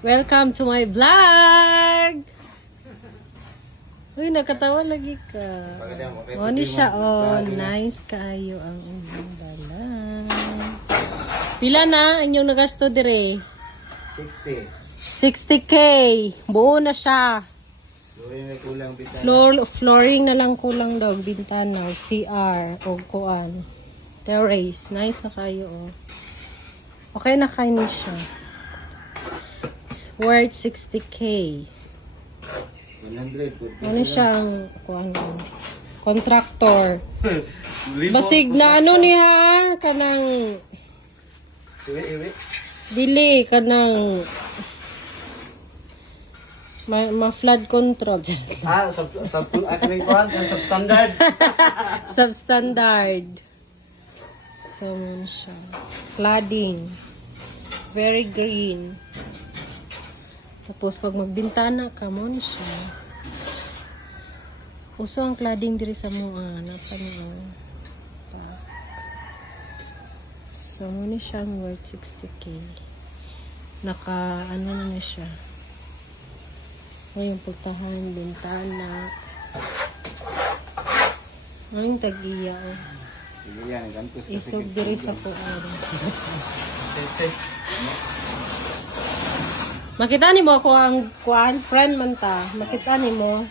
Welcome to my vlog! Uy, nakatawa lagi ka. O, ni siya, oh. Nice kaayo ang inyong dala. Pila na inyong nagasto dire? 60. 60K. Buo na siya. Flooring na lang kulang daw. Bintana, CR, o kuan. Terrace. Nice na kayo, oh. Okay na kayo ni siya. It's worth 60K. 100. Ano siyang kuan contractor. Basig na ano niya kanang dili kanang ma-flood control. Substandard. Substandard. So, ano siya. Flooding. Very green. Tapos, pag magbintana ka, mo ni siya. Uso ang cladding diri sa mga napanyo. So, mo ni siyang worth 60K. Naka, ano na siya. O yung pultahan, bintana. Ano yung tag-iya, oh. Isog diri sa kuan. Makita ni mo ako ang kuan, friend man ta. Makita ni mo.